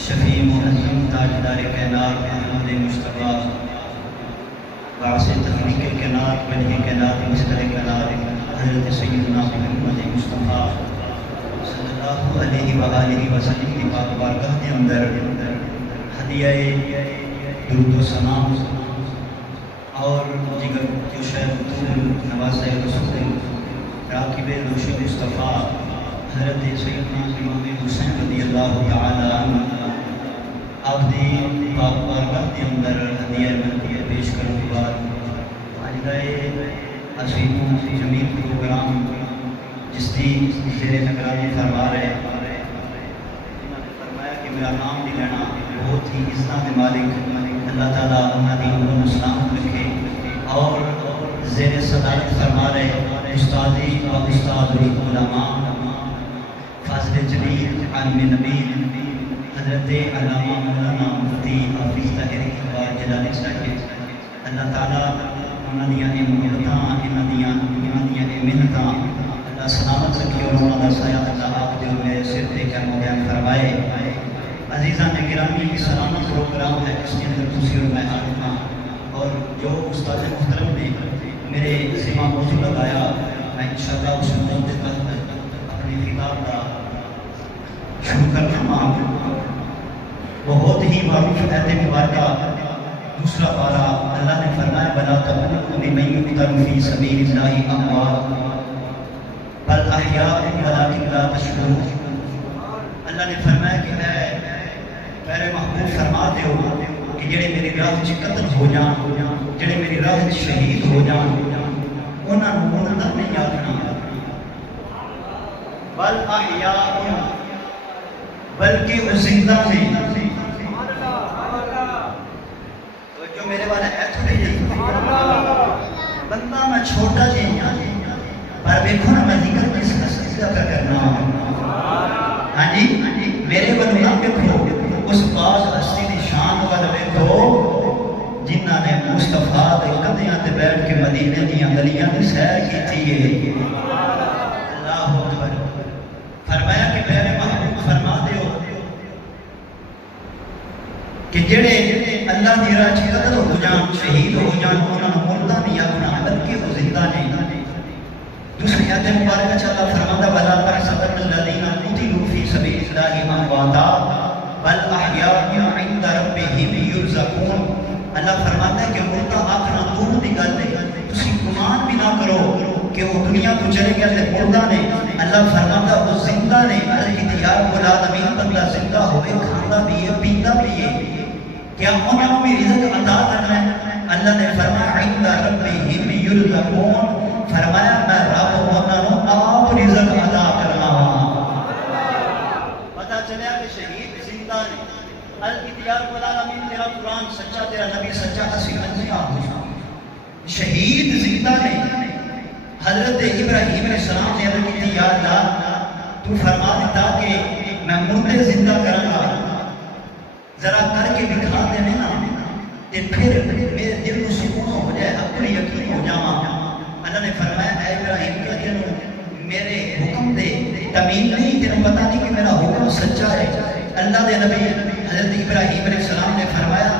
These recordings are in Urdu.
شفیع معظم تاجدار کائنات محمد مصطفیٰ باعث تخلیق کائنات وجہ کائنات مصدر کائنات حضرت سیدنا محمد مصطفیٰ صلی اللہ علیہ وآلہ وسلم کی پاک بارگاہ کے اندر ہدیہ درود و سلام اور دیگر جو شیخ نوازِ رسول راکب روش مصطفیٰ حضرت سیدنا امام حسین رضی اللہ تعالی عنہ آپ دی پاک بارگاہ کے اندر ہدیہ مہدیہ پیش کرنے کے بعد آج دائے عظیم و جمیل پروگرام جس کی زیر نگرانی فرما رہے انہوں نے فرمایا کہ میرا نام بھی لینا بہت ہی عزت کے مالک اللہ تعالیٰ انہوں نے عمر اسلام رکھے اور زیر صدارت فرما رہے استادی و استاد العلماء فاضل جلیل عالم نبی حضرت علامہ مولانا مفتی حافظ طاہر اقبال جلالی صاحب اللہ تعالیٰ انہوں نے محبتاں انہوں نے محنتاں اللہ سلامت رکھے اور انہوں نے سایہ اللہ آپ جو میرے سر پہ کرم و بیان فرمائے عزیزان گرامی کی سلامت پروگرام ہے اس کے اندر دوسری اور میں حاضر ہوں اور جو استاد محترم نے میرے ذمہ موضوع لگایا میں انشاءاللہ اس موضوع کے تحت اپنی خطاب کا شروع کرنا ہوں بہت ہی معروف آیت مبارکہ دوسرا پارہ اللہ نے فرمایا بلا تقولوا لمن يقتل في سبيل الله اموات بل احیاء ولكن لا تشعرون اللہ نے فرمایا کہ اے میرے محبوب فرما دیو کہ جڑے میری راہ وچ قتل ہو جان جڑے میری راہ وچ شہید ہو جان انہاں نوں مردہ نہیں آکھنا بل احیاء بلکہ وہ زندہ نہیں جو میرے والا ہے تھوڑے جی بندہ میں چھوٹا جی پر دیکھو نا میں ذکر کس ہستی کا کرنا ہاں جی میرے والوں نہ دیکھو اس باز ہستی کی شان والے دیکھو جنہاں نے مصطفیٰ دے قدیاں تے بیٹھ کے مدینے دیاں گلیاں دی سیر کیتی ہے اللہ اکبر فرمایا کہ میرے محبوب فرما دیو کہ جڑے اللہ دی راہ وچ قتل ہو جان شہید ہو جان انہاں نوں مردہ نہیں آکھنا بلکہ وہ زندہ نہیں دوسری آیت مبارکہ چ اللہ فرماتا بلا تحسبن الذین قتلوا فی سبیل اللہ امواتا بل احیاء عند ربهم یرزقون اللہ فرماتا ہے کہ مردہ آکھنا دور دی گل ہے تسی گمان بھی نہ کرو کہ وہ دنیا کو چلے گیا تے مردہ نے اللہ فرماتا وہ زندہ نے الاحیاء والآدمین بندہ زندہ ہوئے کھانا بھی ہے پیتا بھی ہے کیا انہوں میں رزق عطا کرنا ہے اللہ نے فرمایا عند ربهم یرزقون فرمایا میں رب انہوں آپ رزق عطا کرنا پتہ چلیا کہ شہید زندہ نے الاحیاء والآدمین تیرا قرآن سچا تیرا نبی سچا اسی منزل شہید زندہ نے حضرت ابراہیم علیہ السلام نے عرض کی یا اللہ تو فرما دیتا کہ میں مردے زندہ کروں گا ذرا کر کے دکھا دینے نا تے پھر میرے دل کو سکون ہو جائے اپنی یقین ہو جاواں اللہ نے فرمایا اے ابراہیم کہ تینوں میرے حکم دے تمیل نہیں، تینوں پتہ نہیں کہ میرا حکم سچا ہے۔ اللہ دے نبی حضرت ابراہیم علیہ السلام نے فرمایا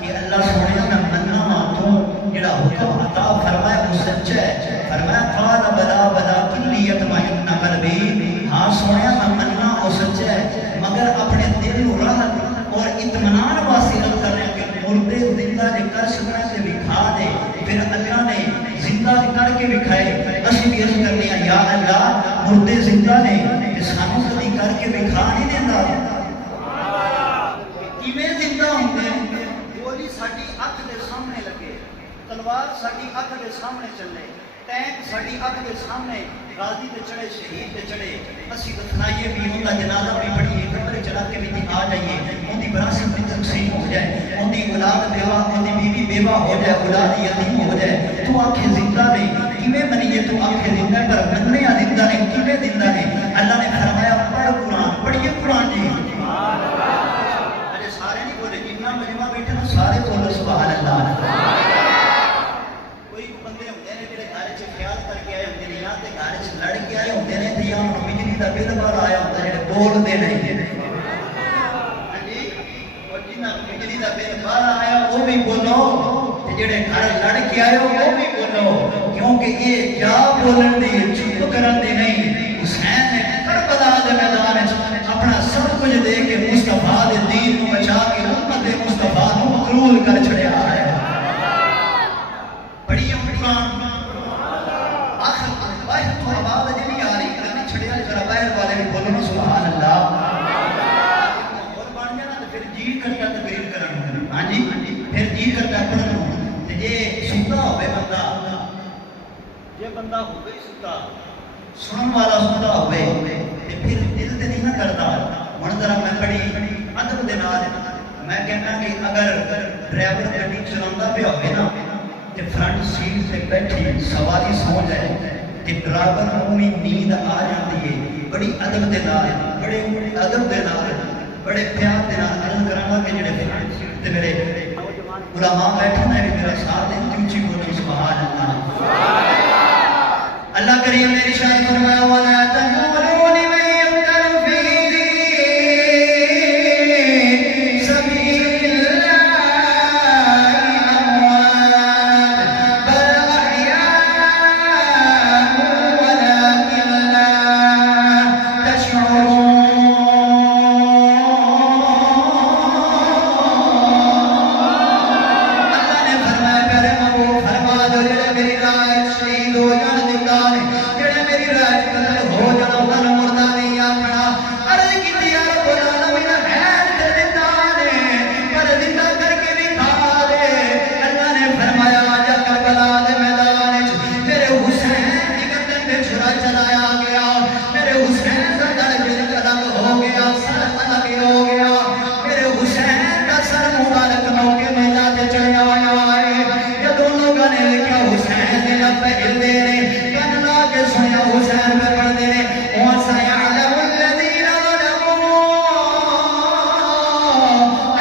کہ اللہ سونے میں مننا نا تو جڑا حکم عطا فرمایا وہ سچا ہے۔ فرمایا قال بلا بلا کلی یطمئن قلبی، ہاں سونے میں مننا وہ سچا ہے مگر اپنے دل کو راحت اور اطمینان حاصل کرنے کے مردے زندہ نے کر سکنا سے دکھا دے۔ پھر اللہ نے زندہ کر کے دکھائے۔ اسی بھی عرض کرنے ہیں یا اللہ مردے زندہ نے کہ سانوں کدی کر کے دکھا نہیں دینا، کیویں زندہ ہوندے ہیں؟ گولی ساڈی اکھ دے سامنے لگے، تلوار ساڈی اکھ دے سامنے چلے، ٹینک ساڈی اکھ دے سامنے، غازی تے چڑھے شہید تے چڑھے، اسی دفنائیے بھی اوندا جنازہ بھی پڑھیے، قبر چلا کے بھی آ جائیے، اون دی وراثت بھی تقسیم ہو جائے، اون دی اولاد بیوہ، اون دی بیوی بیوہ ہو جائے، اولاد یتیم ہو جائے، تو آنکھیں زندہ نہیں، کیویں منیے تو آنکھیں زندہ پر مننے زندہ نہیں، کیویں زندہ نہیں؟ اللہ نے فرمایا پڑھ قرآن، پڑھیے قرآن جی۔ سارے نہیں بولے، جتنا مجمع بیٹھے نا سارے بولو سبحان اللہ۔ کوئی بندے ہوتے ہیں جڑے گھر چ خیال کر کے آئے ہوتے ہیں یا تے گھر چ لڑ کے آئے ہوتے ہیں تے یا بجلی دا بل بڑا آیا ہوتا ہے جڑے بولدے نہیں۔ ہاں جی، اور جنہاں بجلی دا بل بڑا آیا وہ بھی بولو تے جڑے گھر لڑ کے آئے ہو وہ بھی بولو، کیونکہ یہ کیا بولن دی چپ کرن دی نہیں۔ حسین نے کربلا دے میدان وچ اپنا سب کچھ دے کے مصطفیٰ دے دین کو بچا کے امت مصطفیٰ کو مقبول کر چھڑیا ہے۔ پڑھیے قرآن، آخر باہر تو آواز اجے بھی آ رہی ہے، چھڑیا ذرا باہر والے بھی بولو سبحان اللہ۔ اور بن جانا تو پھر جی کرتا تقریر کرن، ہاں جی پھر جی کرتا پڑھن، تے جے ستا ہوے بندہ، جے بندہ ہو گئی ستا، سنن والا ستا ہوئے تے پھر دل تے نہیں نہ کرتا۔ ہن ذرا میں بڑی ادب دے نال میں کہنا کہ اگر ڈرائیور گاڑی چلاوندا پیا ہوئے نا تے فرنٹ سیٹ تے بیٹھی سواری سو جائے تے ڈرائیور نوں بھی نیند آ جاندی ہے، بڑی ادب دے نال، بڑے ادب دے نال، بڑے پیار دے نال عرض کراں کہ جڑے فرنٹ سیٹ تے میرے علماء بیٹھے نے بھی میرا ساتھ دیں، اونچی بولو سبحان اللہ۔ اللہ کریم نے ارشاد فرمایا وَلَا تَقُولُوا لِمَن يُقْتَلُ فِي سَبِيلِ اللَّهِ أَمْوَاتٌ بَلْ أَحْيَاءٌ وَلَٰكِن لَّا تَشْعُرُونَ۔ اللہ نے فرمایا پیارے محبوب فرما دو جڑے میری راہ شہید ہو جان جڑے میری راج قتل ہو جانا انہاں نوں مردہ نہیں آکھنا۔ عرض کیتی یا رب العالمین حیات تے زندہ نے پر زندہ کر کے دکھا دے۔ اللہ نے فرمایا جا کربلا دے میدان وچ میرے حسین دی گردن تے چھرا چلایا گیا، میرے حسین دا درج الگ ہو گیا، سر الگ ہو گیا، میرے حسین دا سر مبارک موقع میلا تے چڑھیا ہوا ہے۔ جدوں لوگاں نے دیکھا حسین دے لب ہلدے نے، سنیا حسین پہ پڑھ دے رہے وَسَيَعْلَمُ الَّذِينَ ظَلَمُوا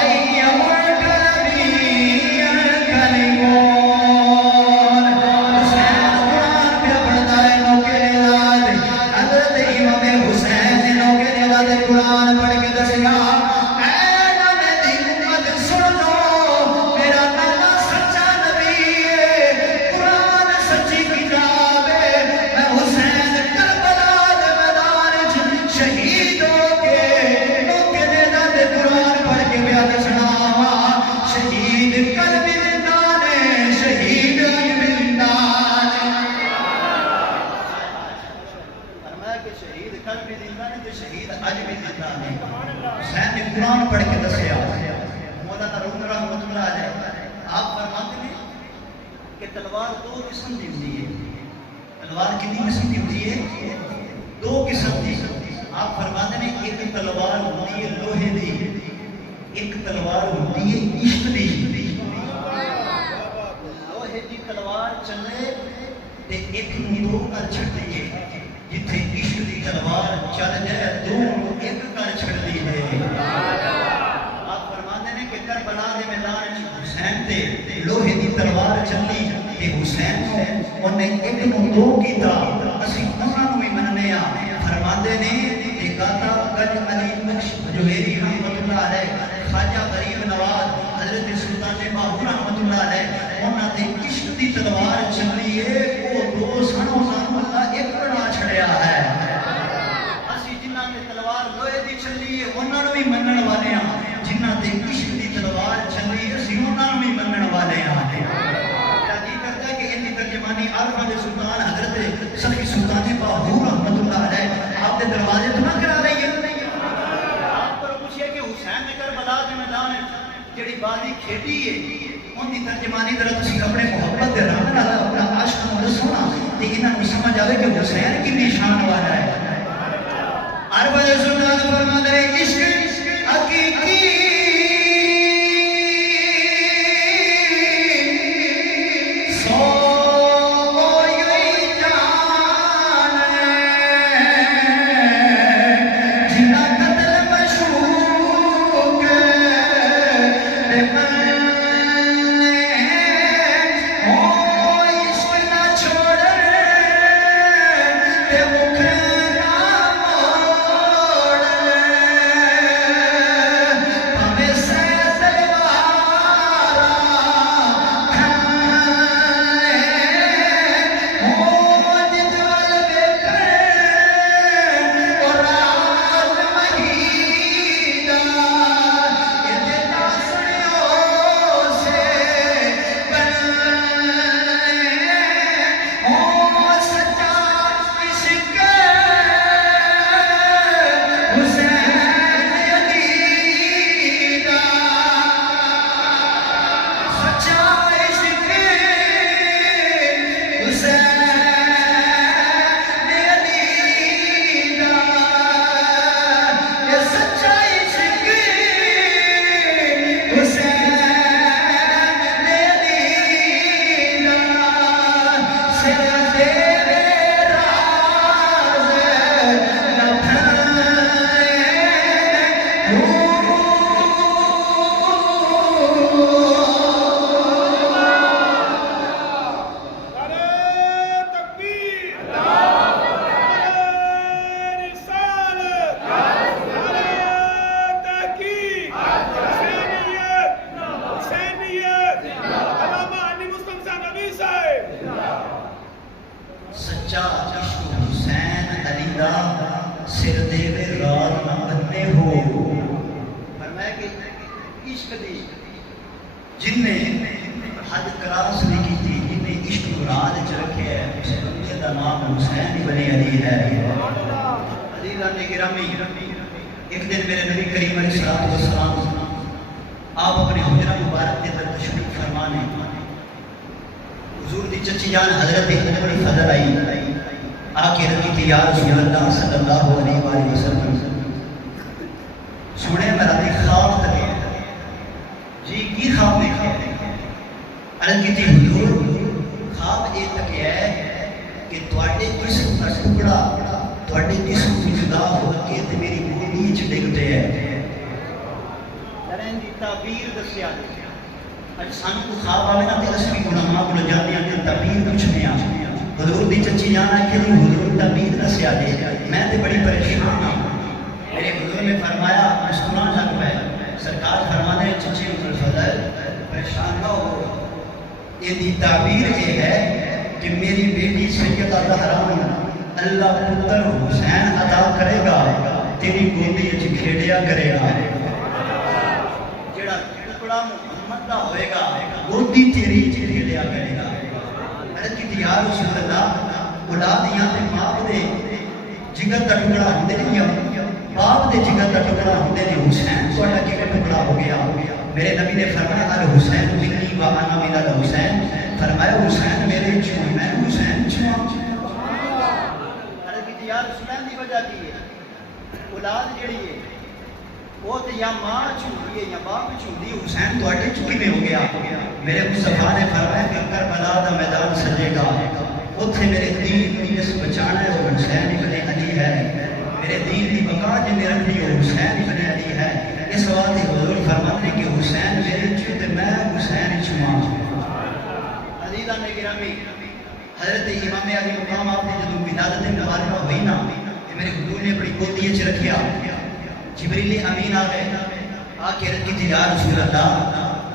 أَيَّ مُنقَلَبٍ يَنقَلِبُونَ۔ حسین قرآن پہ پڑھتا ہے نوکے نیلاد، حضرت امام حسین نے نوکے نیلاد قرآن پڑھ کے دسیا اے نبی دی امت سن لو، میرا نانا سچا نبی ہے، قرآن سچی کتاب ہے۔ حسین کربلا دے میدان وچ شہید ہو کے نوکے نیلاد قرآن پڑھ کے بیان سناوا، شہید کل بھی زندہ نے، شہید اج بھی زندہ نے۔ فرمایا کہ شہید کل بھی زندہ نے تے شہید اج بھی زندہ نے۔ حسین نے قرآن پڑھ کے دسیا۔ مولانا روم رحمۃ اللہ علیہ آپ فرماتے ہیں کہ تلوار دو قسم دی ہوتی ہے۔ تلوار کتنی قسم کی ہوتی ہے؟ دو قسم کی۔ آپ فرماتے ہیں ایک تلوار ہوتی ہے لوہے دی، ایک تلوار ہوتی ہے عشق دی۔ لوہے دی تلوار چلے تے ایک نوں دو کر چھڑ دیے، جتھے عشق دی تلوار چل جائے دو نوں ایک کر چھڑ دی ہے۔ آپ فرماتے ہیں کہ کربلا دے میدان وچ حسین تے لوہے دی تلوار چلی تے حسین انہیں ایک نو دو کیتا اسی انہاں نو بھی مننے آ فرماندے نے کہ گاتا گج علی بخش جوہری رحمت اللہ علیہ خواجہ غریب نواز حضرت سلطان باہو رحمت اللہ علیہ انہاں دے عشق دی تلوار چلی ہے وہ دو سنوں سانو اللہ ایک بنا چھڑیا ہے اسی جنہاں دے تلوار لوہے دی چلی ہے انہاں نو بھی منن والے ہاں جنہاں دے عشق دی تلوار چلی ہے اسی انہاں نو بھی منن والے ہاں عارفہ دے سلطان حضرت سخی سلطان باہو رحمت اللہ علیہ آپ دے دروازے تو نہ کرا رہی ہے آپ پر پوچھئے کہ حسین نے کربلا دے میدان جڑی بازی کھیڈی ہے ان دی ترجمانی ذرا تسی اپنے محبت دے رنگ نال اپنا عاشق نو دسونا تے انہاں نوں سمجھ آوے کہ حسین کتنی شان والا ہے عارفہ دے سلطان فرماندے نے عشق حقیقی جن نے حد کراس نہیں کی تھی جن نے عشق مراد چ رکھے ہے اس بندے کا نام حسین بن علی ہے عزیزان گرامی ایک دن میرے نبی کریم علیہ الصلوۃ والسلام آپ اپنے حجرہ مبارک کے اندر تشریف فرما نے حضور دی چچی جان حضرت بڑی فضل آئی آ کے رضی کہ یا رسول اللہ صلی اللہ علیہ وآلہ وسلم سنے میرا دی خواب تلے جی کی خواب دیکھا عرض کی تھی حضور خواب یہ تک ہے کہ تواڈے جسم کا ٹکڑا تواڈے جسم کی جدا ہو کے تے میری گودی وچ ڈگدے ہے درین دی تعبیر دسیا اج سانو کو خواب آوے نا تے اس بھی علماء کو جانے تے تعبیر پوچھنے آ حضور دی چچی جان کہ حضور تعبیر دسیا دے میں تے بڑی پریشان ہوں میرے حضور نے فرمایا مسکران لگ پے سرکار فرمانے چچے فضل پریشان نہ ہو یہ دی تعبیر یہ ہے کہ میری بیٹی سیدہ زہرا اللہ پتر حسین عطا کرے گا تیری گودی وچ کھیڈیا کرے گا جڑا ٹکڑا محمد دا ہوئے گا گودی تیری وچ کھیڈیا کرے گا عرض کی یا رسول اللہ اولاد یہاں تے باپ دے جگر دا ٹکڑا ہوندے نہیں باپ دے جگر دا ٹکڑا ہوندے نے حسین تہاڈا کیویں ٹکڑا ہو گیا میرے نبی نے فرمایا الحسین منی و انا من الحسین فرمایا حسین میرے چوں میں حسین چوں عرض کی یا رسول اللہ دی وجہ کی ہے اولاد جڑی ہے وہ تے یا ماں چھوڑی ہے یا باپ چھوڑی حسین تہاڈے چوں کیویں ہو گیا میرے مصطفیٰ نے فرمایا کہ کربلا دا میدان سجے گا اوتھے میرے دین دی اس بچانا ہے وہ حسین ابن علی ہے میرے دین کی بقا جن نے رکھ لی وہ حسین بن علی ہے اس وقت حضور فرماتے کہ حسین میرے چوت میں حسین چما عزیزان گرامی حضرت ولادت مبارکہ ہوئی نا کہ میرے حضور نے بڑی گودی چ رکھیا، جبریل امین آ گئے، آ کے عرض کی یا رسول اللہ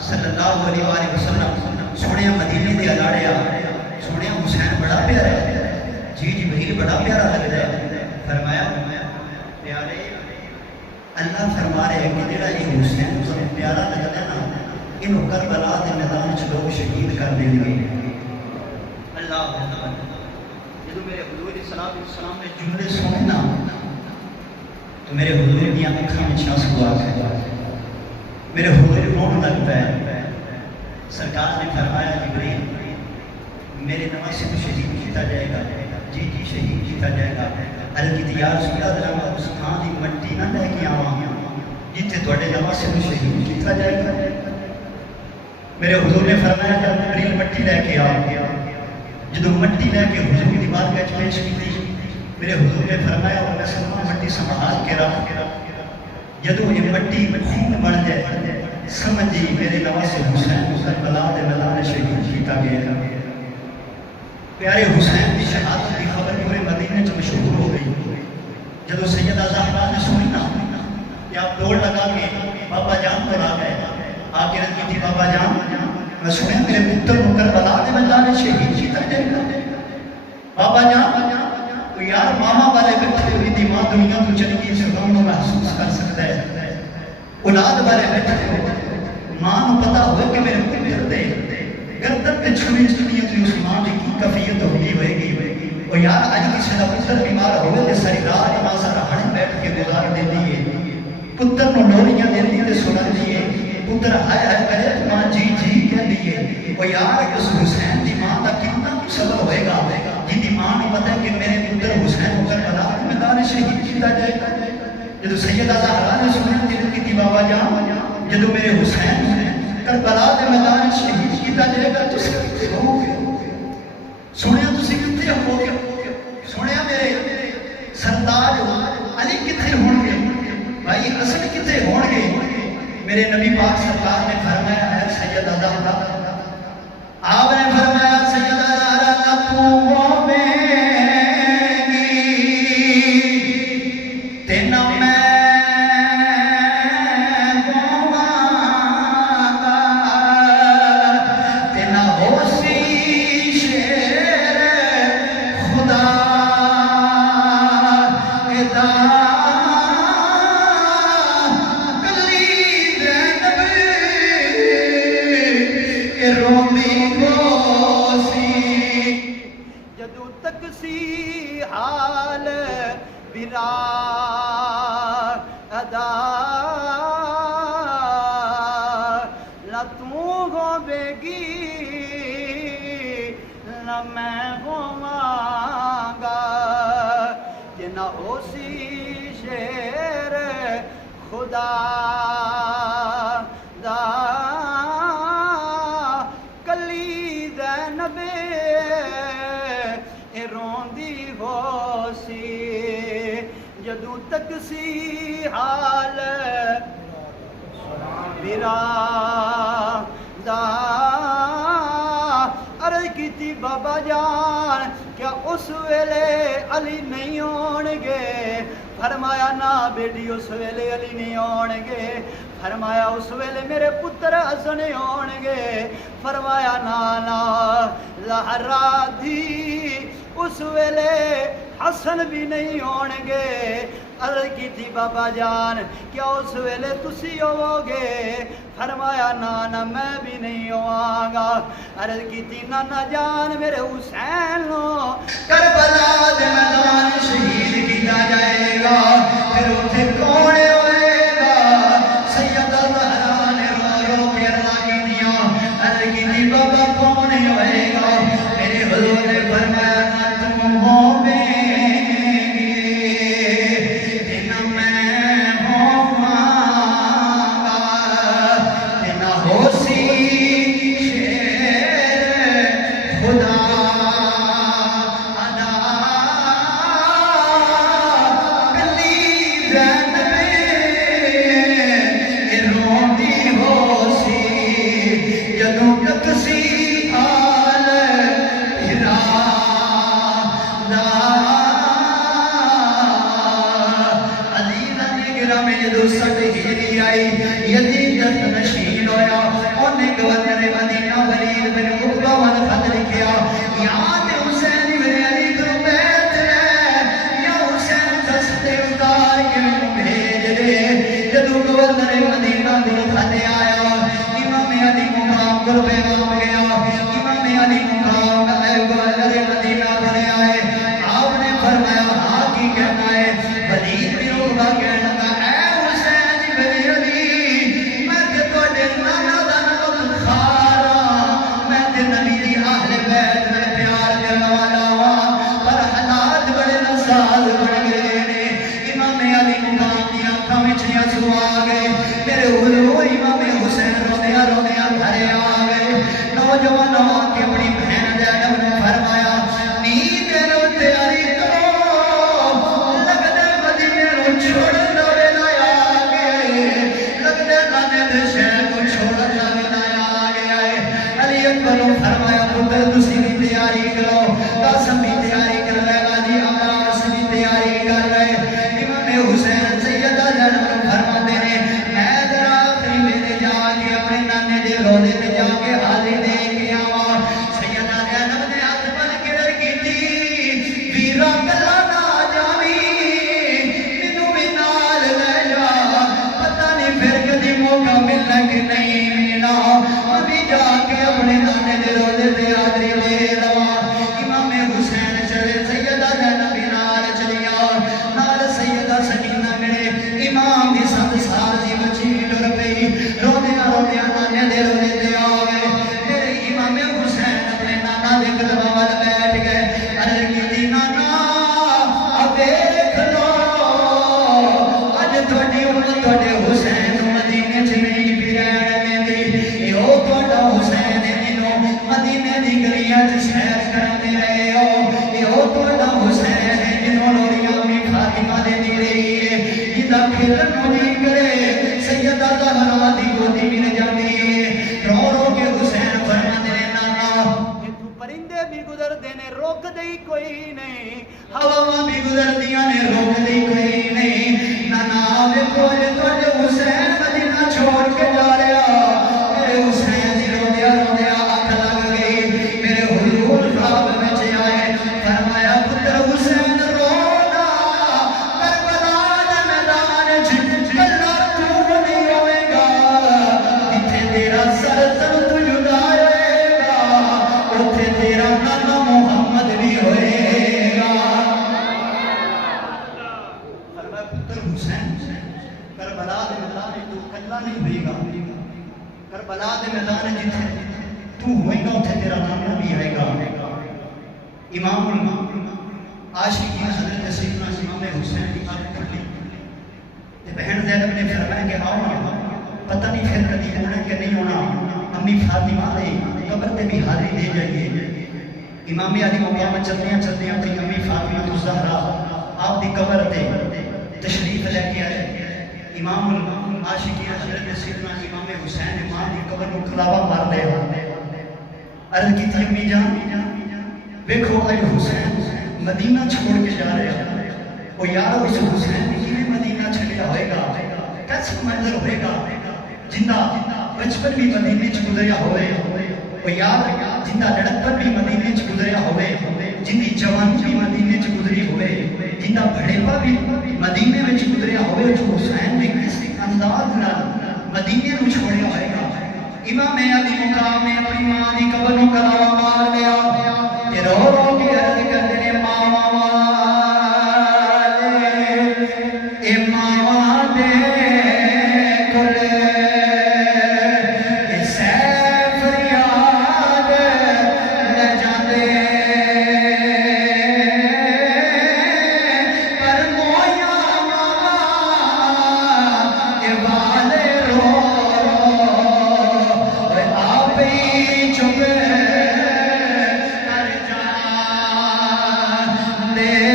صلی اللہ علیہ وآلہ وسلم، سونے مدینے دے الاڑیا، سونے حسین بڑا پیارا ہے، جی جبریل بڑا پیارا لگ رہا ہے۔ فرمایا پیارے اللہ فرما رہے ہیں کہ جڑا یہ حسین تمہیں پیارا لگتا ہے نا، انہوں کربلا دے میدان چ لوگ شہید کر دیں گے۔ اللہ جب میرے حضور علیہ السلام نے جملے سنے نا تو میرے حضور کی آنکھوں میں آنسو آ گئے، میرے حضور رونے لگ پے۔ سرکار نے فرمایا جبریل میرے نواز سے شہید کیتا جائے گا، جی جی شہید کیتا جائے گا۔ عرض کی یا رسول اللہ اس تھان کی مٹی نہ لے کے آواں جتھے تواڈے نواز سے شہید کیتا جائے گا۔ میرے حضور نے فرمایا جب جبریل مٹی لے کے آ گیا، جدو مٹی لے کے حضور کی بارگاہ پیش کی، میرے حضور نے فرمایا اور میں سلمان مٹی سنبھال کے رکھ، جدو یہ مٹی خون بن جائے سمجھی میرے نواز حسین کو کربلا دے میدان شہید کیتا گیا۔ پیارے حسین کی شہادت کی خبر پورے مدینے سے مشہور ہو گئی۔ جدو سیدہ زہرا نے سنی نا کہ آپ دوڑ لگا کے بابا جان کو لا گئے، آ کے رکھی تھی بابا جان میں سنیا میرے پتر کو کربلا دے میدان شہید کیتا جائے گا۔ بابا جان تو یار ماما والے بیٹھے ہوئی تھی، ماں دنیا تو چلی گئی، اسے غم محسوس کر سکتا ہے۔ اولاد والے بیٹھے ہوئے، ماں کو پتا ہوئے کہ میرے پتر دے گردن پہ چھری چلی تو اس ماں کی کفیت ہوگی ہوئے گی۔ اور یار آج کسی کا پتر بیمار ہوئے تو ساری رات ماں سارا ہڑ بیٹھ کے گزار دے دیئے، پتر نو لوڑیاں دے دیئے سنا دیئے، پتر ہائے ہائے کرے تو ماں جی جی کہہ دیئے۔ اور یار اس حسین دی ماں کا کتنا صبر ہوئے گا جی دی ماں نے پتہ ہے کہ میرے پتر حسین کو کربلا دے میدان شہید کیتا جائے گا۔ جدو سیدہ زہرا نے سنیا دل کی تھی بابا جان جدو میرے حسین کربلا دے میدان شہید کیتا جائے گا تو کتے ہو گے، سنیا تسی کتے ہو گے، سنیا میرے سردار علی کتے ہون گے، بھائی حسن کتے ہون گے۔ میرے نبی پاک سرکار نے فرمایا ہے سیدہ زہرا، آپ نے فرمایا سیدہ زہرا نہ تو ہوے گی تے نہ میں ہوواں گا، تے نہ ہوسی شیر خدا ادا جدو تک سی حال برا ادا نہ تو ہوے گی نہ میں ہوواں گا، کہ نہ ہوسی شیر خدا دا کلی زینب روندی ہو سی جدو تک سی حال برا دا۔ عرض کی تھی بابا جان کیا اس ویلے علی نہیں ہون گے؟ فرمایا نا بیٹی اس ویلے علی نہیں ہون گے۔ فرمایا اس ویلے میرے پتر حسن ہون گے۔ فرمایا نانا زہرا دی اس ویلے حسن بھی نہیں ہون گے۔ عرض کی تھی بابا جان کیا اس ویلے تسی ہوو گے؟ فرمایا نانا میں بھی نہیں ہواں گا۔ عرض کی تھی نانا جان میرے حسین نو کربلا دے میدان شہید کیتا جائے گا، پھر اتھے کون ہوئے گا؟ سیدہ زہرا نے رو رو کے عرض کی دیا، عرض کی تھی بابا کون ہوئے گا؟ میرے حضور نے فرمایا نہ تم ہووے خدا ادا 61 ہجری آئی یزید دست نشین ہویا انہیں گورنر مدینہ ولید بن عقبہ وال خط لکھیا یاد حسین بن علی کو بیت ہے یا حسین دستے اتار کے بھیج دے جدو گورنر مدینہ کو خط آیا امام علی مقام کو پیغام گیا امام علی مقام گورنر مدینہ بنے آئے آپ نے فرمایا ہاں کی کہنا ہے ولید بن عقبہ کہنا اے حسین بن علی میں تے توڑے نانا دا نام خارا میں تے نبی دی اہل بیت میں پیار کرنے والا ہوں پر حالات بڑے ناساز بن گئے نے امام علی مقام کی آنکھاں میں آنسو آ گئے میرے حضور امام حسین روندیا روندیا گھرے آ گئے نوجوانوں کے بڑی بہن زینب نے فرمایا نیند نو تیاری کرو لگدے مدینے نو چھوڑن دا ویلا آ گئے لگدے نانے دے شہر کو چھوڑن دا ویلا آ گیا ہے علی اکبر نے فرمایا پتر تسی بھی تیاری کرو قاسم بھی تیاری کر رہے غازی عباس بھی تیاری کر رہے امام حسین سیدہ زینب نے فرماتے ہیں میں ذرا آخری میرے جا کے اپنے نانے دے روزے تے جا کے حاضری دے کے آواں سیدہ زینب نے ہاتھ بن کے ڈر کی تھی ویرا کلا نہ جاوی مینوں بھی نال لے جا پتہ نہیں پھر کدی موقع ملنا کہ نہیں ملنا میں بھی جا کے اپنے نانے دے روزے تے حاضری دے لواں امام حسین چلے سیدہ زینب بھی نال چلیا نال سیدہ سکینہ میرے امام دی 7 سال دی بچی ڈر پئی روندیا روندیا نانے دے روزے تے آ گئے میرے امام حسین اپنے نانا دے قدماں وال بیٹھ گئے عرض کیتی نانا اب دیکھ لو اج تہاڈی امت تہاڈے حسین نوں مدینے چ نہیں بھی رہن دیندی اے او تہاڈا حسین ہے جنوں مدینے دی گلیاں چ سیر کراندے رہے ہو اے او تہاڈا حسین ہے جنوں لوڑیاں امی فاطمہ دے دی رہی ہے جدا کھیلن نوں نہیں کرے سیدہ زہرا دی گودی مل جاندی ہے رو رو کے حسین فرماندے نے نانا اتھوں پرندے بھی گزردے نے روک دئی کوئی نہیں ہواواں بھی گزردیاں نے روک دئی کوئی نہیں نانا ویکھو اج تہاڈے حسین مدینہ چھوڑ کے جا رہا میرے حسین دی روندیا روندیا اکھ لگ گئی میرے حضور خواب وچ آئے فرمایا پتر حسین رونا کربلا دے میدان وچ کلا تو نہیں ہوے گا جتھے تیرا سر تن تو جدا ہوئے گا اوتھے تیرا نانا محمد بھی ہوئے گا فرمایا پتر حسین کربلا دے میدان وچ تو کلا نہیں ہوئے گا کربلا دے میدان جتھے تو ہوئے گا اوتھے تیرا نانا بھی آئے گا امام عاشقین حضرت سیدنا امام حسین کی آنکھ کھلی تے بہن زینب نے فرمایا کہ آؤ نا پتہ نہیں پھر کبھی ہونا کہ نہیں ہونا امی فاطمہ دے قبر تے بھی حاضری دے جائیے امام علی مقام چلدیاں چلدیاں اپنی امی فاطمہ الزہرا آپ دی قبر تے تشریف لے کے آئے امام عاشقین حضرت سیدنا امام حسین نے ماں دی قبر کو کلاوا مار لیا عرض کی تھی امی جان ویکھو اج حسین مدینہ چھوڑ کے جا رہے ہیں وہ یار اس حسین کی مدینہ چھڑیا ہوئے گا کیسا منظر ہوئے گا جندہ بچپن بھی مدینے چ گزریا ہوئے وہ یار جندہ لڑکپن بھی مدینے چ گزریا ہوئے جندی جوانی بھی مدینے چ گزری ہوئے جندہ بڑھیپا بھی مدینے میں گزریا ہوئے جو حسین نے کسی انداز نال مدینے میں چھوڑیا ہوئے گا امام علی مقام نے اپنی ماں دی قبر نوں کلاوا مار لیا کہ رو رو کے عرض کرتے نے ماں اے ماں دے کولے اے سیف یاد لے جاندے پر مویا ماں اے والے رو اے آپ ہی چپ کر جا دے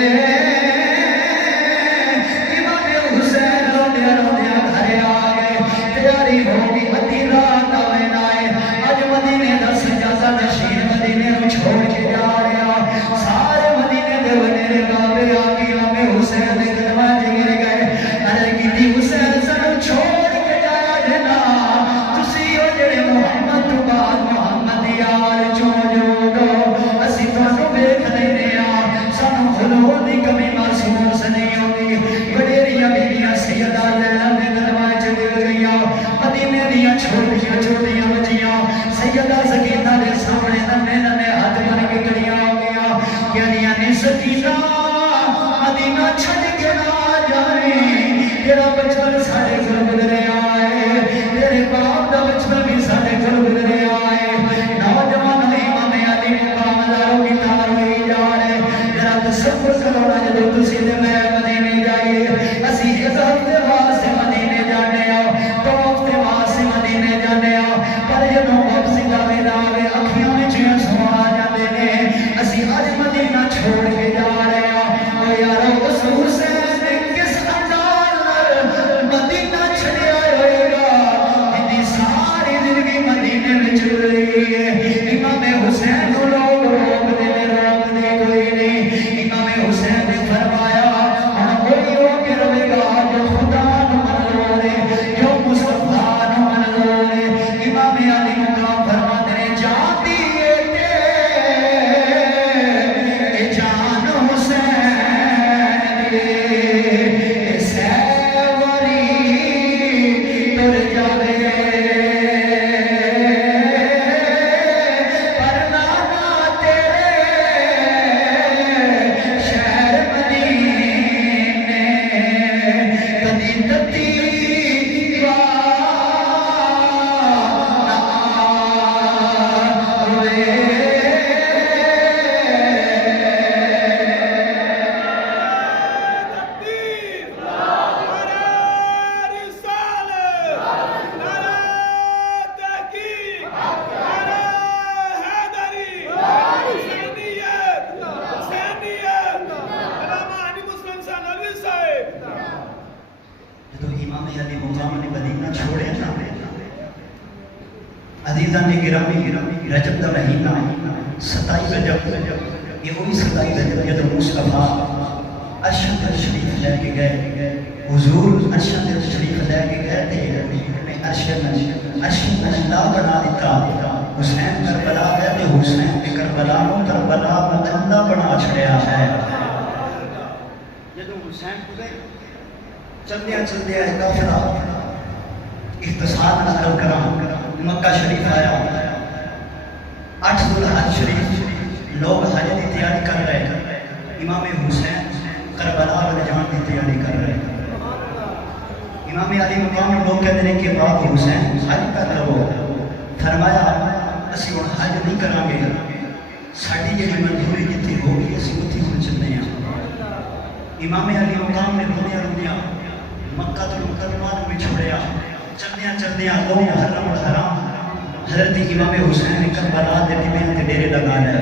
جدو تسی تے میں مدینے جائیے اسی اس ہفتے واسطے مدینے جانے آؤ 2 ہفتے واسطے مدینے جانے آؤ پر جدو واپسی دا ویلا آوے اکھیاں وچ آنسو آ جاندے نے اسی اج مدینہ چھوڑ کے جا رہے ہاں او یارو اس حسین نے کس انداز نال مدینہ چھڑیا ہوئے گا جدی ساری زندگی مدینے وچ گزری ہے امام حسین کو لوگ روک دے کوئی نہیں امام حسین نے فرمایا ہم وہی ہو کے رہے گا جو خدا نو منظور ہے جو مصطفیٰ نو منظور ہے امام علی مقام فرماتے ہیں جاتی ہے اے جان حسین اے سیوری تر جاوے عزیزان گرامی رجب دا مہینہ 27 رجب یہ وہی 27 رجب جب مصطفیٰ عرش شریف لے کے گئے حضور عرش شریف لے کے گئے تھے عرش اللہ بنا دیتا حسین کربلا گئے تھے حسین کے کربلا نو کربلا مدندہ بنا چھڑیا ہے جب حسین کو گئے چلدیا کافرہ اختصار نظر کرام مکہ شریف آیا 8 ذوالحج شریف لوگ حج کی تیاری کر رہے امام حسین کربلا والے جان کی تیاری کر رہے امام علی مقام لوگ کہتے ہیں کہ بعد حسین حج کر لو فرمایا اسی ہوں حج نہیں کریں گے ساری جی منظوری جتنی ہوگی اسی اتنی ہوں چلنے ہیں امام علی مقام نے روندیا مکہ تو مکرمہ میں چھوڑیا چلدیا دو محرم الحرام حضرت امام حسین نے کربلا دے ٹیبے تے ڈیرے لگا لیا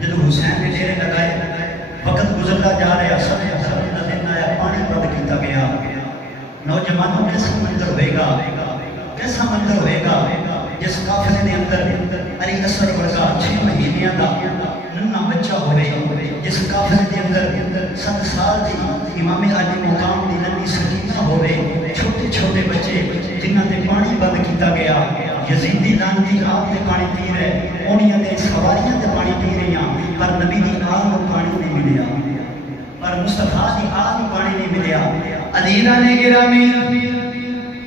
جب حسین نے ڈیرے لگائے وقت گزرتا جا رہا سب کا دن آیا پانی بند کیتا گیا نوجوانوں کیسا منظر ہوئے گا کیسا منظر ہوئے گا جس قافلے دے اندر علی اثر ورگا 6 مہینے دا ننا بچہ ہوئے جس قافلے دے اندر 7 سال دی امام علی مقام دی ننی سکینہ ہوئے چھوٹے چھوٹے بچے جنہاں دے پانی بند کیتا گیا یزیدی لانتی آپ دے پانی پی رہے انہیاں دے سواریاں دے پانی پی رہی ہیں پر نبی دی آل کو پانی نہیں ملیا پر مصطفیٰ دی آل کو پانی نہیں ملیا علینا نے گرامی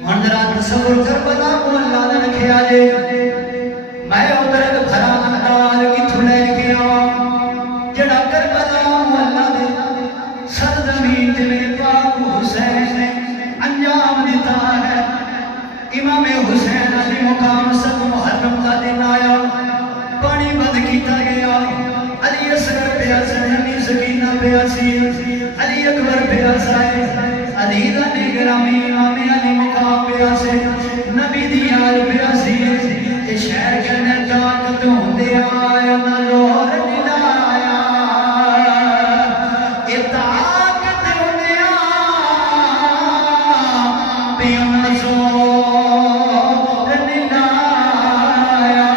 منظرہ تصور کربلا کو اللہ نے رکھے آجے میں ادھر بھرا اندال کی تھلے گیا جڑا کربلا کو اللہ نے سرزمین دے پاک حسین نے انجام دیتا ہے امام حسین علی مقام 7 محرم کا دن آیا پانی بند کیتا گیا علی اصغر پیاسا ننی سکینہ پیاسی علی اکبر پیاسا علی نے گرامی امام علی مقام پیاسے نبی دیال پیاسی یہ شہر کہنے طاقت ہوندے آیا نہ لوہر دلایا یہ طاقت ہوندے آیا پیانا زور نلایا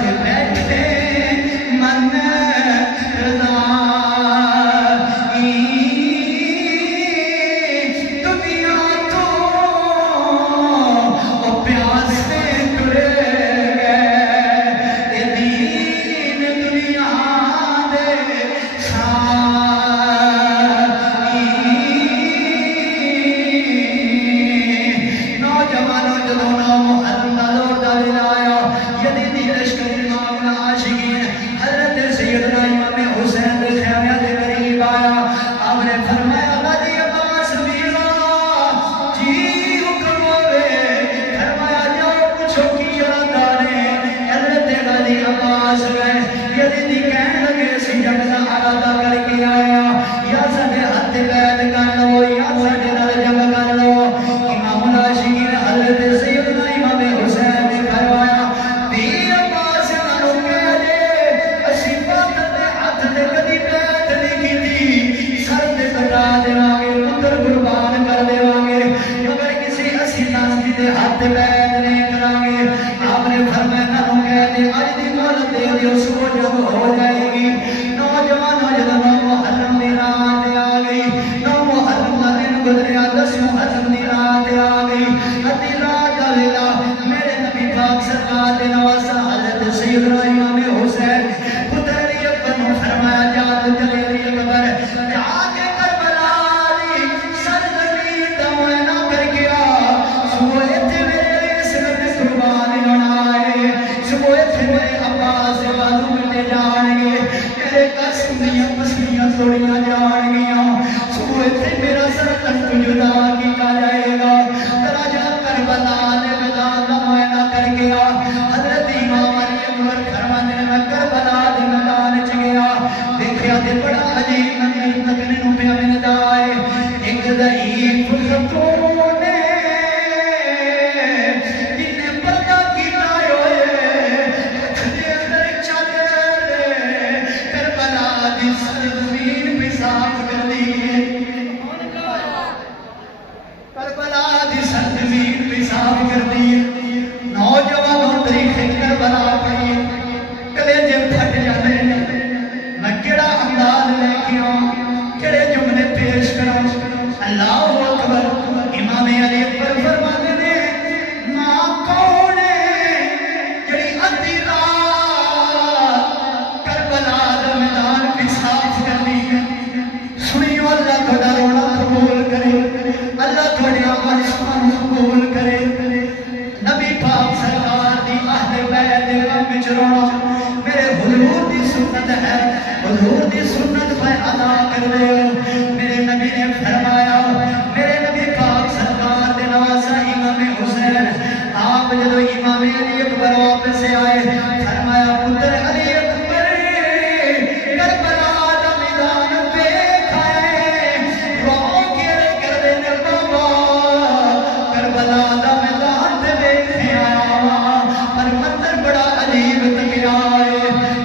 تے بیٹھے من رضائی دنیا تو او پیاسے ترے تے بیعت نہیں کرانگے. آپ نے فرمایا نہ کہہ دے اج دی گل دے دیو صبح جب ہو جائے گی. نوجوانوں جب محرم دی رات آ گئی, 9 محرم دا دن گزریا, 10 محرم دی رات آ گئی. ادھی رات دا ویلا میرے نبی پاک سرکار دے نواسا حضرت سیدنا امام حسین پتر علی اکبر نے فرمایا جا تو چلے علی اکبر جا کے کربلا دی سرزمین دا معائنہ کر کے آ. صبح اتھے میرے سرد قربان ہونا ہے, صبح اتھے میرے عباس سے بازو ملے جان گے, میرے قسمیاں پسمیاں توڑیاں جان گیاں. صبح اتھے میرا سر تک جدا کیتا جائے گا. ترا جا کربلا دے میدان دا معائنہ کر کے آ. حضرت امام علی اکبر فرماندے نے میں کربلا دے میدان وچ گیا, دیکھیا تے بڑا عجیب منظر تکنے نوں پیا ملدا ہے. ایک ضعیف خاتون نے جن پردہ کیتا ہوئے ہتھ دے اندر چادر کربلا دی سرزمین پہ صاف کر دی. کربلا دی سرزمین پہ صاف کر دی. نوجوانوں طریقے کربلا پڑی, کلیجے پھٹ جاندے نے. میں کیڑا انداز لے کے آؤں, کیڑے جملے پیش کروں. اللہ اکبر. امام علی اکبر فرماتے نے ماں کون ہے جڑی ادھی رات کربلا دا میدان پہ صاف کر دی. سنیو اللہ تھوڑا رونا قبول کرے, اللہ تھوڑی آمرشان قبول کرے. نبی پاک سرکار دی اہل بیت دے غم وچ رونا میرے حضور دی سنت ہے, حضور دی سنت پہ ادا کر دے. میرے نبی نے فرمایا, میرے نبی پاک سرکار دے نواسا امام حسین آپ جدو امام علی اکبر واپس سے آئے فرمایا پتر علی اکبر کربلا دا میدان ویکھ آئے, رو کے کر دے نے بابا کربلا دا میدان تے ویکھ آیا پر منظر بڑا عجیب تکیا ہے.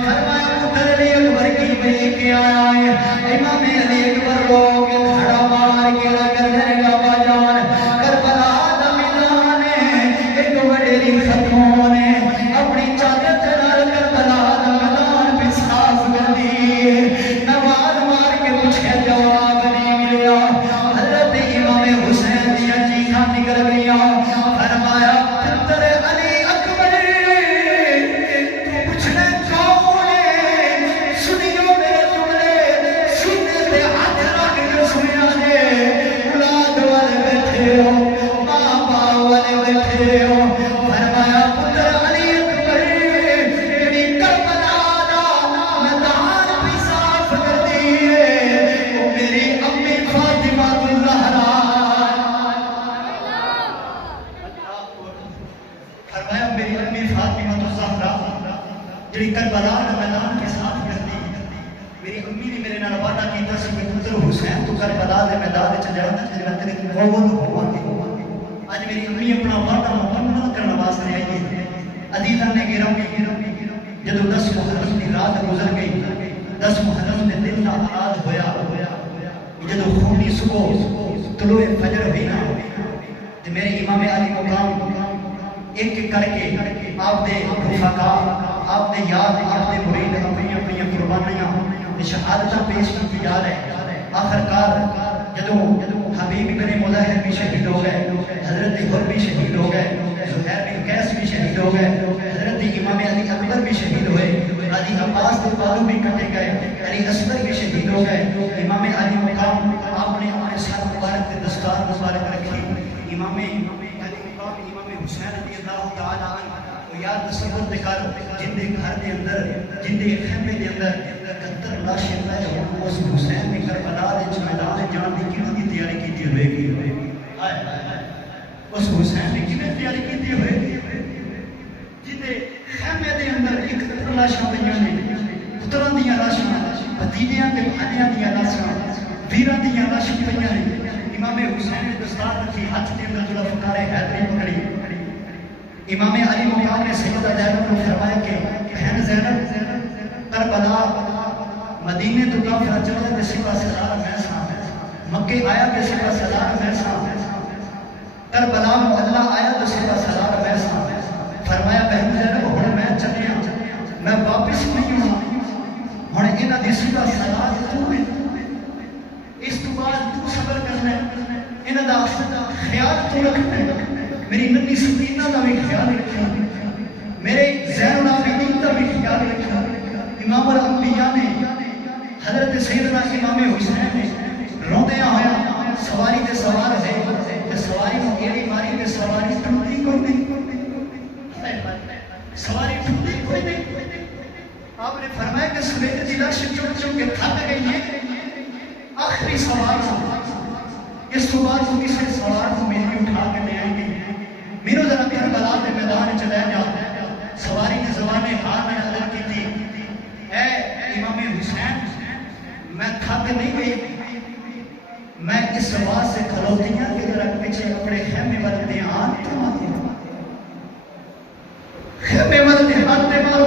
فرمایا پتر علی اکبر کی ویکھ آیا ہے. امام علی اکبر رو کے کھڑا مار کے کر دے گا باجان کربلا دا میدان ہے. ایک وڈیری خاتون نے اپنی چادر تے نال کربلا دا میدان پہ صاف کر دی. نواز مار کے پوچھے جواب نہیں ملیا. حضرت امام حسین دیا چیخاں نکل گیا. فرمایا پتر علی اکبر تو پوچھنے کون ہے, سنیو میرے جملے سینے تے ہاتھ رکھ کے سنیا دے. اولاد والے بیٹھے ہو, ماں باپ والے بیٹھے ہو. فرمایا پتر علی اکبر جڑی کربلا دا میدان بھی صاف کر دی ہے وہ میری امی فاطمہ الزہرا. فرمایا میری امی فاطمہ الزہرا جڑی کربلا دا میدان بھی صاف کر دی. میری امی نے میرے نال وعدہ کیتا سی کہ پتر حسین تو کربلا دے میدان وچ جانا تے میں تیرے معاون ہوواں گی. اج میری امی اپنا وعدہ مکمل کرنے واسطے آئی ہے. عزیزاں نے گرامی جدو 10 محرم دی رات گزر گئی, 10 محرم دے دن دا آغاز ہویا, جدو خونی صبح طلوع فجر ہوئی نا تے میرے امام علی مقام ایک ایک کر کے آپ دے رفقا, آپ دے یاد, آپ دے مرید اپنی اپنی قربانیاں شہادتاں پیش کی جا رہے. آخرکار جدو حبیب بن مظاہر بھی شہید ہو گئے, حضرت حر بھی شہید ہو گئے, زہیر بن قیس بھی شہید ہو گئے, حضرت امام علی اکبر بھی شہید ہوئے, علی عباس کے بالوں بھی کٹے گئے, علی اصغر بھی شہید ہو گئے. امام علی مقام آپ نے اپنے سر مبارک کے دستار مبارک رکھی. امام علی مقام امام حسین رضی اللہ تعالیٰ عنہ یاد تصور دکھا جن دے گھر دے اندر, جن دے خیمے دے اندر 71 لاشیں پہ ہوں, اس حسین نے کربلا دے میدان جان دی کیوں دی تیاری کیتی ہوئے گی. اس حسین نے کیوں تیاری کیتی ہوئے گی جن دے خیمے دے اندر 71 لاشیں پہ ہیں, پتران دیاں لاشیں, بھتیجیاں تے بھانیاں دیاں لاشیں, ویراں دیاں لاشیں پہ ہیں. امام حسین نے دستار رکھی, ہاتھ دے اندر جڑا فقار حیدری پکڑی. امام علی مقام نے سیدہ زینب کو فرمایا کہ بہن زینب کربلا مدینے تو کافر چلا دے سوا سزار میں سا, مکے آیا دے سوا سزار میں سا, کربلا میں اللہ آیا تو سیدھا سلام ویسا فرمایا بہن زینب ہن میں چلیا میں واپس نہیں ہوں ہن انہاں دی سیدھا سلام تو ہے اس تو بعد تو صبر کرنا ہے انہاں دا خیال تو رکھنا ہے میری ننی سکینہ دا بھی خیال رکھنا میرے زین العابدین دا بھی خیال رکھنا امام الانبیاء نے حضرت سیدنا امام حسین نے روندیاں ہویا سواری تے سوار ہے تے سواری کو ایڑی ماری تے سواری ٹوٹی کوئی نہیں سواری ٹوٹی کوئی نہیں آپ نے فرمایا کہ سویرے دی لکش چک چک کے تھک گئی ہے آخری سوار اس تو بعد وہ کسی سوار کو میری اٹھا کے لے آئیں گے میرے ذرا کربلا کے میدان چلے جا سواری کی زبان ہار میں حضر کی تھی اے امام حسین میں تھک نہیں گئی میں اس آواز سے کھلوتیاں کے درک پیچھے اپنے خیمے والے دھیان تے مارو خیمے والے دھیان تے مارو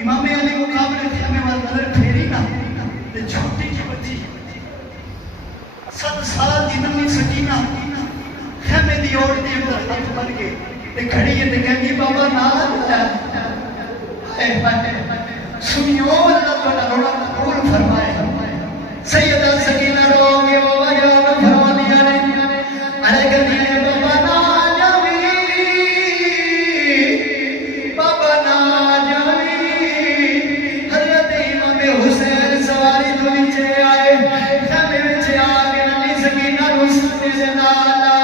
امام علی مقام نے خیمے والے نظر پھیری نا تے چھوٹی کی بچی 7 سال دی نمی سکینہ خیمے دی اوڑ دی اندر ہاتھ بن کے تے کھڑی ہے تے کہنگی بابا نال سنیو اللہ تعالیٰ روڑا قبول فرمائے سیدہ سکینہ رو گے بابا جان فرما دیا نے ارے کہتے بابا نا جاوی بابا نا جاوی حضرت امام حسین سواری تو نیچے آئے خیمے وچ آگے ننی سکینہ رو سکتے سے نالا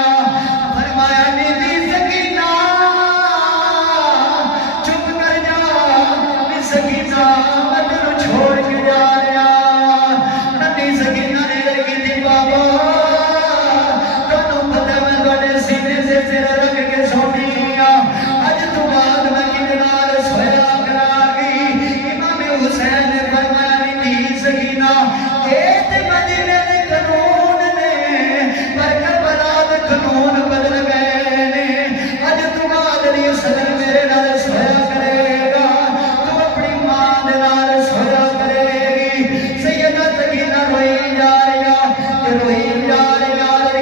فرمایا ننی سکینہ چپ کر جا ننی سکینہ مدر چھوڑ کے جا رہا ننی سکینہ نے لگی تھی بابا تنوں پتہ میں بڑے سینے سے سر رکھ کے سونی آج تو بعد میں کنار سویا کراگی امام حسین نے فرمایا ننی سکینہ ایت مدینے دے قانون نے پر کربلا دے قانون بدل گئے نے اج تو بعد علی صدر میرے نال سویا کرے گا تو اپنی ماں دے نال سویا کرے گی سیدہ سکینہ روئی جا رہی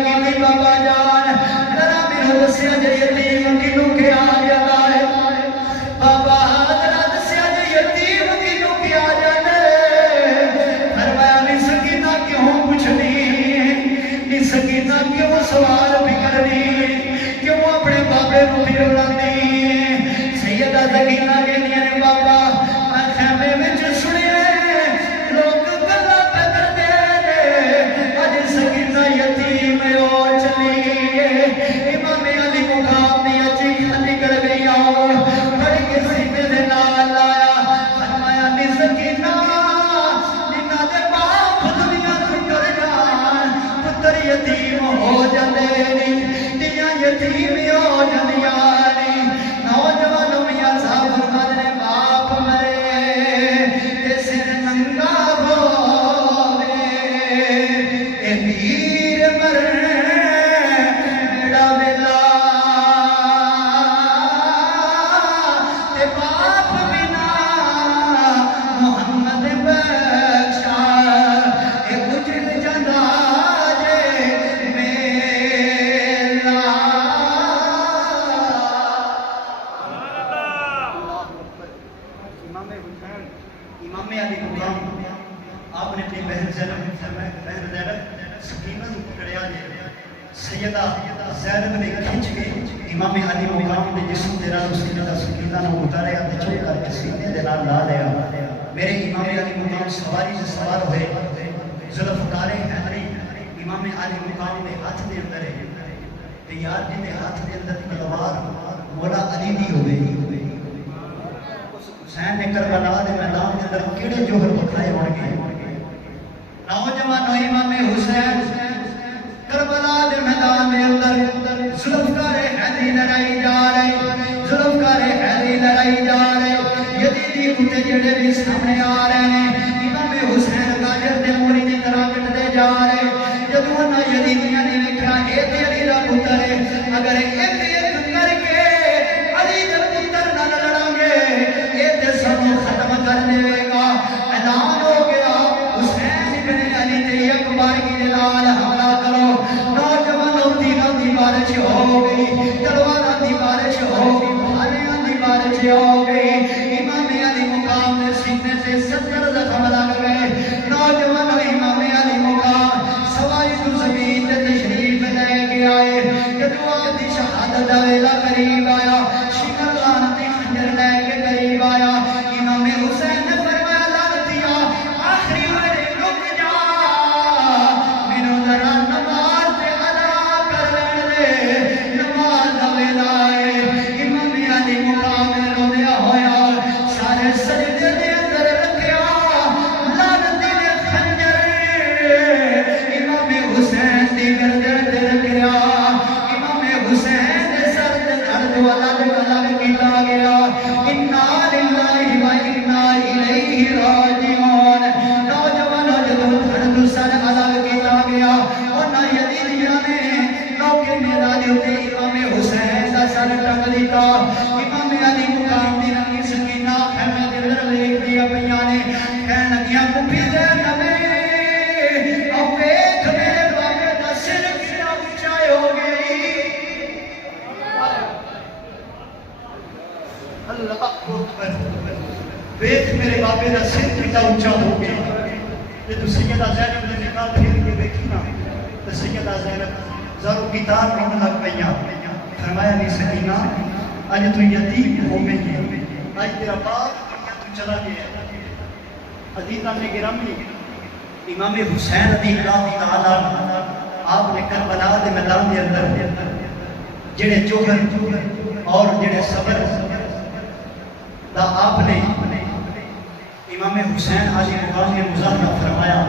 لڑکی بابا جان ذرا میرے دسیا جے یتیم کنوں کیا جاتا ہے بابا ذرا دسیا جے یتیم کنوں کیا جاتا ہے فرمایا نی سکینہ کیوں پوچھنی نی سکینہ کیوں سوال بھی کرنی کیوں اپنے بابے نو بھی رلاندی سیدہ سکینہ کہندی نے بابا میں خیمے وچ سنیا لوگ گلاں پہ کردے نے اج سکینہ یتیم ہو چلی امام علی مقام دی چیخ نکل گئی پڑھ کے سینے دے نال لایا فرمایا نی سکینہ جنہاں دے باپ دنیا تو ٹر جان پتر یتیم ہو جاندے نہیں دھیاں یتیم ہو جاندیاں نہیں نوجوان میاں صاحب فرماندے نے باپ مرے تے سر ننگا ہووے اے ویر مرے بڑا ویلا تے باپ بنا محمد بخشا اے اجڑ جاندا جے میلا امام علی مقام آپ نے اپنی بہن زینب سکینہ کو پکڑیا جے سیدہ زینب نے کھینچ کے امام علی مقام نے جسم دے نال سکینہ نو اتاریا تے چوک کر کے سینے دے نال لا لیا میرے امام علی مقام سواری سے سوار ہوئے ذوالفقار حیدری امام علی مقام نے ہاتھ دے اندر ہے تے یار جی دے ہاتھ دے اندر تلوار مولا علی دی ہوئے حسین نے کربلا دے میدان دے اندر کیڑے جوہر بکھائے ہون گے نوجوان امام حسین کربلا دے میدان دے اندر ذوالفقار حیدری لڑائی جا رہے ذوالفقار حیدری لڑائی جا رہے یزیدی کتے جڑے بھی سامنے آ رہے ہیں امام حسین غاجر دے موری دی طرح کٹتے جا رہے جدوں نہ یزیدیاں نے ویکھیا اے تے علی دا پتر ہے اگر ایک ایک کر کے علی دے پتر نال لڑاں گے اے تے سانوں ختم کر دے گا اعلان ہو گیا حسین ابن علی تے ایک بار کی نال حملہ کرو نوجوانوں دی بارش فوجیہ ہو گئی امام علی مقام نے سینے سے 70 زخم لگ گئے نوجوان امام علی مقام سواری تو زمین تے تشریف لے کے آئے جدو آپ دی شہادت دا ویلا قریب آیا شکر لعنتی خنجر لے کے قریب آیا امام حسین نے فرمایا لعنتیا آخری ویلے رک جا مینوں ذرا نماز تے ادا کر لین دے نماز دا ویلا ہے امام علی مقام نے روندیا ہویا سارے سجدے دے اندر رکھیا لعنتی نے خنجر امام حسین دی گردن تے رکھیا امام حسین دے سر تے دھڑ جو الگ کیتا گیا انا للہ و انا الیہ راجعون نوجوان جدوں دھڑ تو سر الگ کیتا گیا انہاں یزیدیاں نے لوکے میرا تے امام حسین دا سر ٹنگ دیتا امام علی مقام دی رنگی سکینہ خیمے دے اندر ویکھ دیا پیاں نے کہن لگیاں پھپھی دے نبی او ویکھ میرے بابے دا سر کتنا اونچا ہو گئی اللہ اکبر ویکھ میرے بابے دا سر کتنا اونچا ہو گیا جدوں سیدہ زینب نے نکاح پھیر کے دیکھی نا تو سیدہ زینب زارو کی تار رون لگ پیاں فرمایا نہیں سکینہ آج تو یتیم ہو گئی ہے آج تیرا باپ دنیا تو چلا گیا عزیزان نے گرامی امام حسین رضی اللہ تعالیٰ آپ نے کربلا دے میدان دے اندر جڑے جوہر اور جڑے صبر دا آپ نے امام حسین علی مقام نے مظاہرہ فرمایا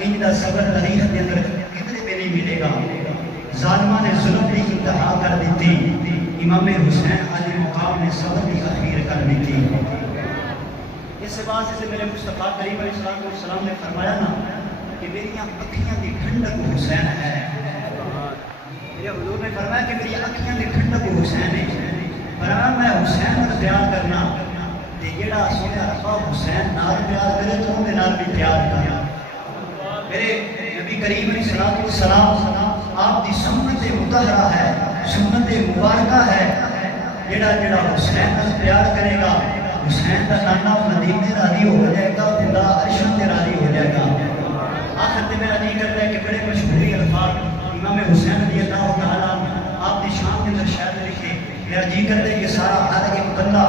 ان دا صبر تاریخ دے اندر کتنے پہ نہیں ملے گا ظالمہ نے ظلم کی انتہا کر دیتی امام حسین علی مقام نے صبر کی اخیر کر دیتی اس بات سے میرے مصطفیٰ کریم علیہ السلام نے فرمایا نا کہ میری اکھیاں دی ٹھنڈک حسین ہے میرے حضور نے فرمایا کہ میری اکھیاں دی ٹھنڈک حسین ہے فرمایا میں حسین کو پیار کرنا تے جڑا سونا ربا حسین نال پیار کرے تو دے نال بھی پیار کرنا میرے نبی کریم علیہ السلام آپ دی سنت مطہرہ ہے سنت مبارکہ ہے جڑا حسین نال پیار کرے گا حسین کا نانا مدینے راضی ہو جائے گا خدا عرشوں تے راضی ہو جائے گا آخر تے میرا نہیں کرتا ہے کہ بڑے مشہوری الفاظ امام حسین رضی اللہ تعالیٰ آپ کی شان کے اندر شاید لکھے میرا جی کرتا ہے کہ سارا ہر ایک بندہ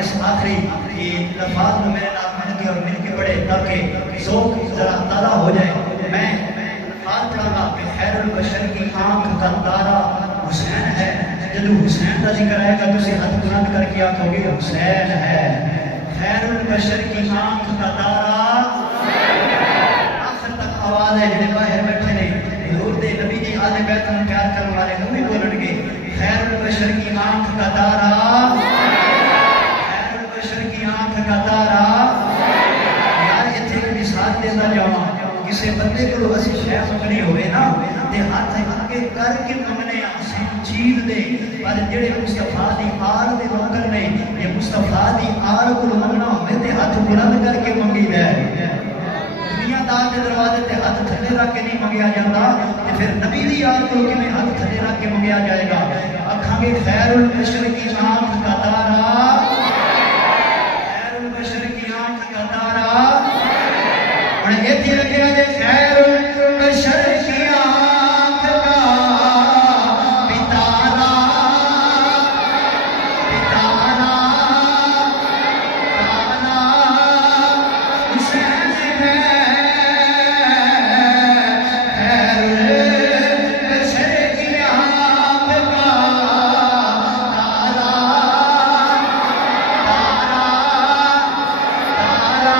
اس آخری یہ الفاظ میں میرے نام مل کے اور مل کے پڑھے تاکہ ذوق ذرا تازہ ہو جائے میں الفاظ پڑھا گا کہ خیر البشر کی آنکھ کا تارا حسین ہے جدو حسین کا ذکر آئے گا تو اسے ہاتھ بلند کر کے آنکھو گے حسین ہے خیر البشر کی آنکھ کا تارا آخر تک آواز ہے جنہیں باہر بیٹھے نے حضور دے نبی جی آدھے بیت میں پیار کرنے والے وہ بھی بولن گے خیر البشر کی آنکھ کا تارا خیر البشر کی آنکھ کا تارا یار یہ تھے مثال دینا جاؤں کسی بندے کو اسی شیخ منگنی ہوئے نا تے ہاتھ اگے کر کے منگنے اسی چیز دے پر جڑے مصطفیٰ دی آل دے منگن نے یہ مصطفیٰ دی آل کو منگنا ہوئے تے ہاتھ بلند کر کے منگی دے دنیا دار دے دروازے تے ہاتھ تھلے رکھ کے نہیں منگیا جاتا تے پھر نبی دی آل کو کہ میں ہاتھ تھلے رکھ کے منگیا جائے گا اکھاں گے خیر البشر کی آنکھ کا تارا خیر البشر کی آنکھ کا تارا اور یہ تھی رکھے آجے خیر البشر کی آنکھ کا پتارا پتارا پتارا حسین ہے خیر البشر کی آنکھ کا تارا تارا تارا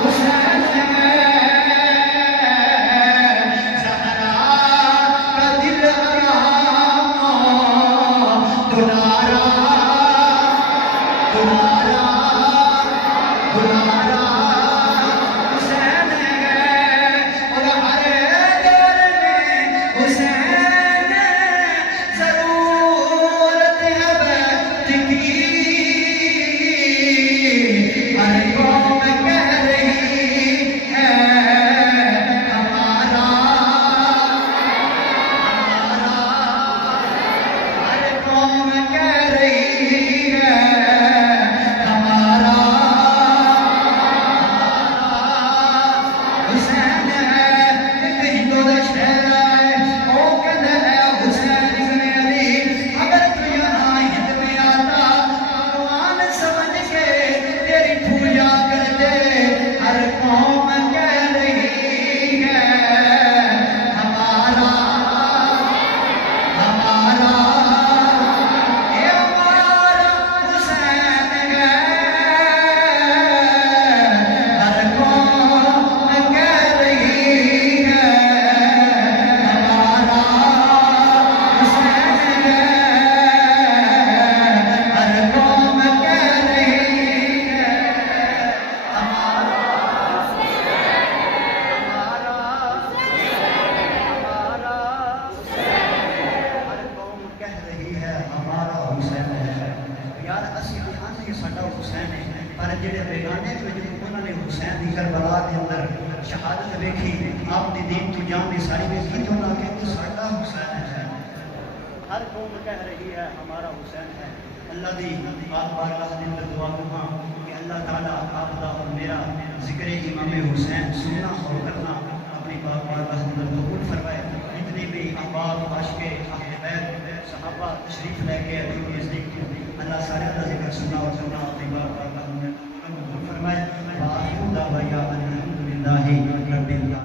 حسین ہے شہادت ویکھی آپ دی دین تو جان دی ساری ویکھی تو نہ کہتے ساڈا حسین ہے. ہر قوم کہہ رہی ہے ہمارا حسین ہے. اللہ دی آپ بارگاہ دے اندر دعا کرنا کہ اللہ تعالیٰ آپ دا اور میرا ذکر امام حسین سننا اور کرنا اپنی پاک بارگاہ دے اندر قبول فرمائے. جتنے بھی احباب عاشق اہل بیت صحابہ تشریف لے کے اپنی نزدیک